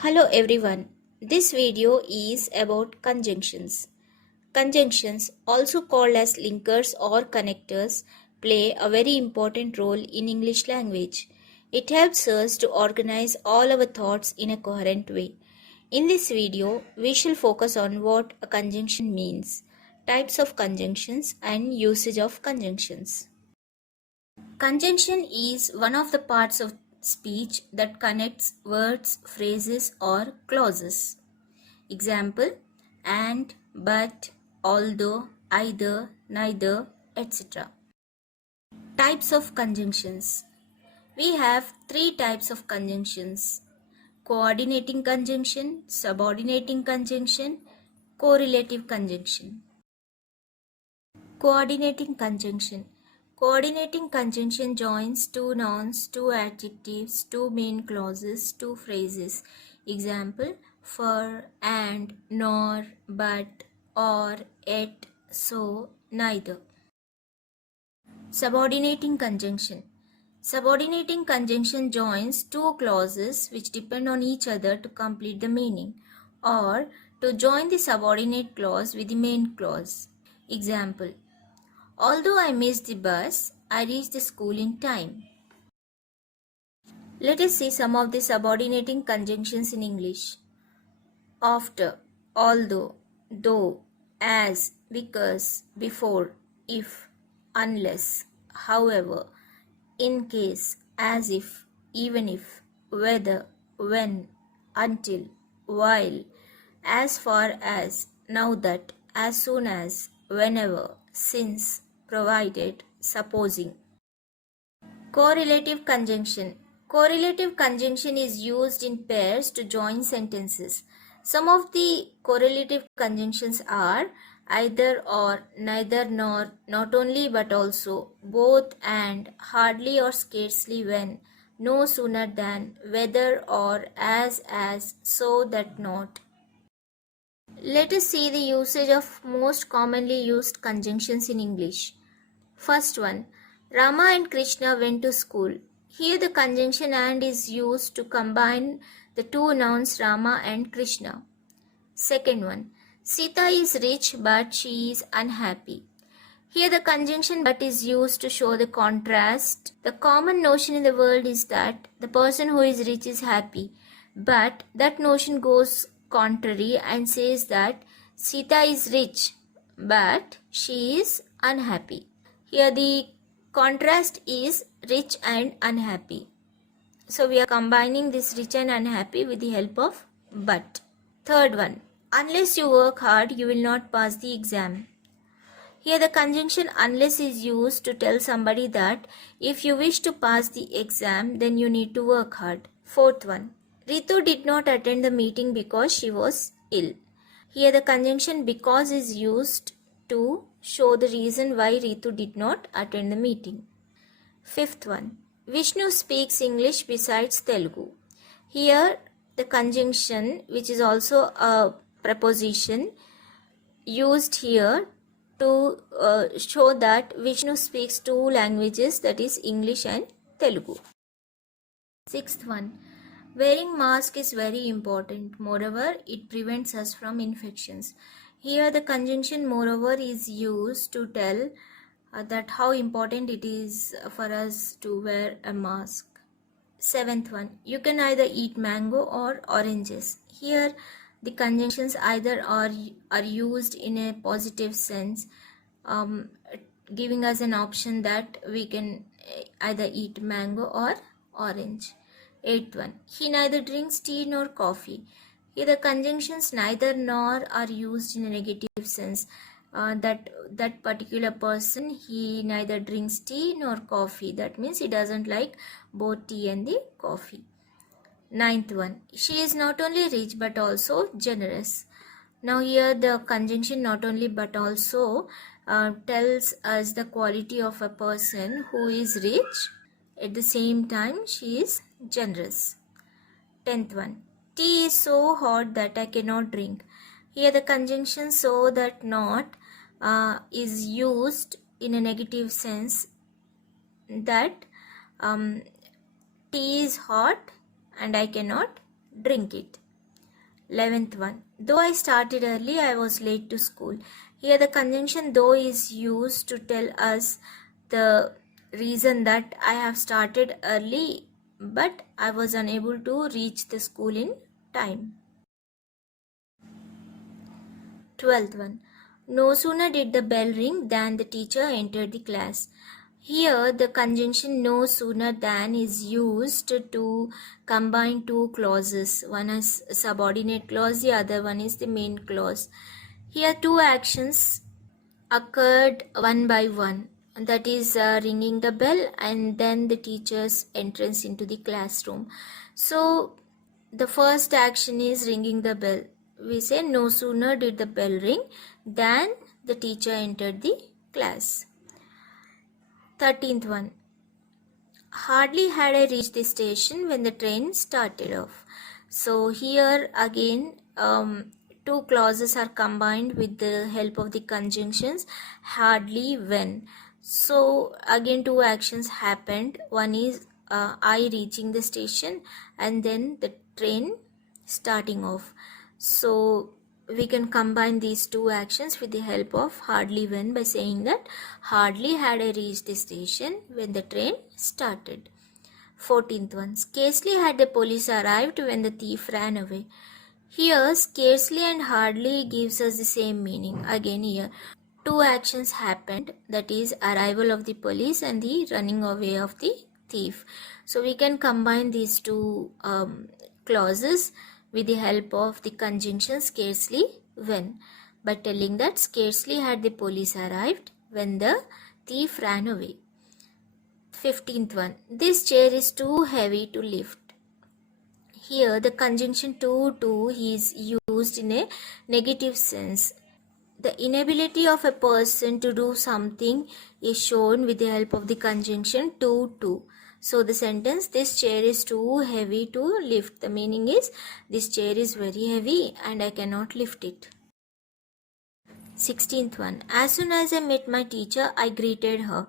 Hello everyone. This video is about conjunctions. Conjunctions, also called as linkers or connectors, play a very important role in English language. It helps us to organize all our thoughts in a coherent way. In this video, we shall focus on what a conjunction means, types of conjunctions, and usage of conjunctions. Conjunction is one of the parts of speech that connects words, phrases, or clauses. Example: and, but, although, either, neither, etc. Types of conjunctions. We have three types of conjunctions: coordinating conjunction, subordinating conjunction, correlative conjunction. Coordinating conjunction. Coordinating conjunction joins two nouns, two adjectives, two main clauses, two phrases. Example: for, and, nor, but, or, yet, so, neither. Subordinating conjunction. Subordinating conjunction joins two clauses which depend on each other to complete the meaning, or to join the subordinate clause with the main clause. Example: although I missed the bus, I reached the school in time. Let us see some of the subordinating conjunctions in English. After, although, though, as, because, before, if, unless, however, in case, as if, even if, whether, when, until, while, as far as, now that, as soon as, whenever, since, provided, supposing. Correlative conjunction. Correlative conjunction is used in pairs to join sentences. Some of the correlative conjunctions are either or, neither nor, not only but also, both and, hardly or scarcely when, no sooner than, whether or, as, so that not. Let us see the usage of most commonly used conjunctions in English. First one, Rama and Krishna went to school. Here the conjunction and is used to combine the two nouns Rama and Krishna. Second one, Sita is rich but she is unhappy. Here the conjunction but is used to show the contrast. The common notion in the world is that the person who is rich is happy, but that notion goes contrary and says that Sita is rich but she is unhappy. Here the contrast is rich and unhappy. So we are combining this rich and unhappy with the help of but. Third one, unless you work hard, you will not pass the exam. Here the conjunction unless is used to tell somebody that if you wish to pass the exam, then you need to work hard. Fourth one, Ritu did not attend the meeting because she was ill. Here the conjunction because is used to show the reason why Ritu did not attend the meeting. Fifth one, Vishnu speaks English besides Telugu. Here the conjunction, which is also a preposition, used here to show that Vishnu speaks two languages, that is English and Telugu. Sixth one, wearing mask is very important. Moreover, it prevents us from infections. Here the conjunction moreover is used to tell that how important it is for us to wear a mask. Seventh one, you can either eat mango or oranges. Here the conjunctions either are used in a positive sense, giving us an option that we can either eat mango or orange. Eighth one, he neither drinks tea nor coffee. Here the conjunctions neither nor are used in a negative sense. That particular person, he neither drinks tea nor coffee. That means he doesn't like both tea and the coffee. Ninth one, she is not only rich but also generous. Now here the conjunction not only but also tells us the quality of a person who is rich. At the same time, she is generous. 10th one, tea is so hot that I cannot drink. Here the conjunction so that not is used in a negative sense, that tea is hot and I cannot drink it. 11th one. Though I started early, I was late to school. Here the conjunction though is used to tell us the reason that I have started early but I was unable to reach the school in time. 12th one. No sooner did the bell ring than the teacher entered the class. Here the conjunction no sooner than is used to combine two clauses. One is subordinate clause, the other one is the main clause. Here two actions occurred one by one, that is ringing the bell and then the teacher's entrance into the classroom. So the first action is ringing the bell. We say no sooner did the bell ring than the teacher entered the class. 13th one. Hardly had I reached the station when the train started off. So here again two clauses are combined with the help of the conjunctions hardly when. So again two actions happened. One is I reaching the station and then the train starting off. So we can combine these two actions with the help of hardly when by saying that hardly had I reached the station when the train started. 14th one. Scarcely had the police arrived when the thief ran away. Here scarcely and hardly gives us the same meaning. Again here two actions happened, that is arrival of the police and the running away of the thief. So we can combine these two clauses with the help of the conjunction scarcely when by telling that scarcely had the police arrived when the thief ran away. 15th one. This chair is too heavy to lift. Here the conjunction to is used in a negative sense. The inability of a person to do something is shown with the help of the conjunction to. So the sentence this chair is too heavy to lift. The meaning is this chair is very heavy and I cannot lift it. 16th one. As soon as I met my teacher, I greeted her.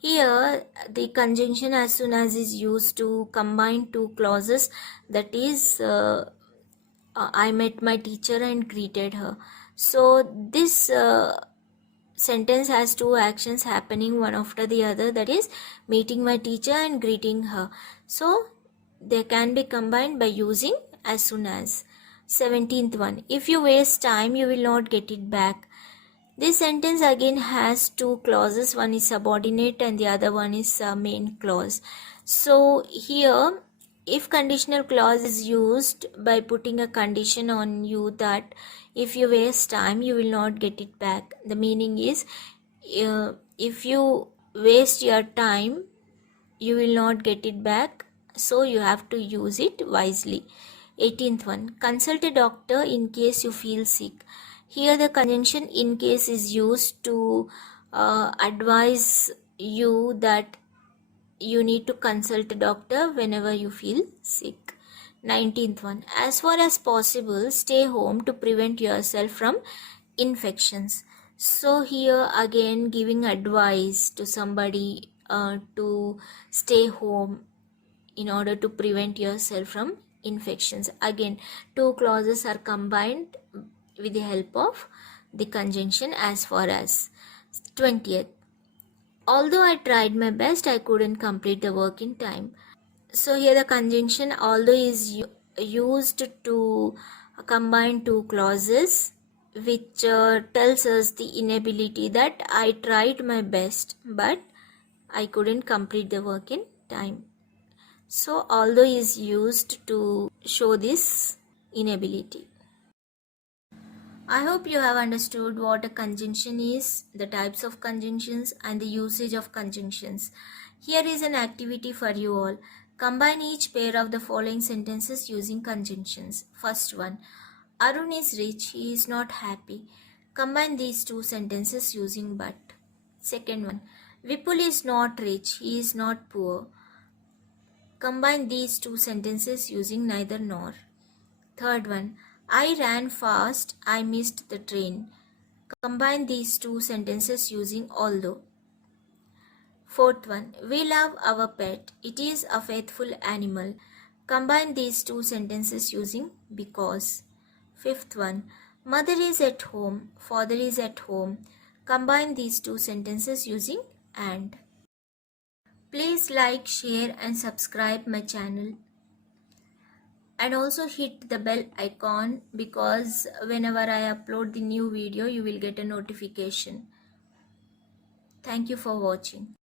Here the conjunction as soon as is used to combine two clauses, that is I met my teacher and greeted her. So this sentence has two actions happening one after the other, that is meeting my teacher and greeting her. So they can be combined by using as soon as. 17th one. If you waste time, you will not get it back. This sentence again has two clauses. One is subordinate and the other one is main clause. So here if conditional clause is used by putting a condition on you that if you waste time you will not get it back. The meaning is if you waste your time you will not get it back, so you have to use it wisely. 18th one. Consult a doctor in case you feel sick. Here the conjunction in case is used to advise you that you need to consult a doctor whenever you feel sick. 19th one. As far as possible, stay home to prevent yourself from infections. So here again giving advice to somebody to stay home in order to prevent yourself from infections. Again two clauses are combined with the help of the conjunction as far as. 20th. Although I tried my best, I couldn't complete the work in time. So here the conjunction although is used to combine two clauses which tells us the inability that I tried my best but I couldn't complete the work in time. So although is used to show this inability. I hope you have understood what a conjunction is, the types of conjunctions and the usage of conjunctions. Here is an activity for you all. Combine each pair of the following sentences using conjunctions. First one. Arun is rich, he is not happy. Combine these two sentences using but. Second one. Vipul is not rich, he is not poor. Combine these two sentences using neither nor. Third one. I ran fast, I missed the train. Combine these two sentences using although. Fourth one. We love our pet, it is a faithful animal. Combine these two sentences using because. Fifth one, mother is at home, father is at home. Combine these two sentences using and. Please like, share and subscribe my channel. And also hit the bell icon because whenever I upload the new video, you will get a notification. Thank you for watching.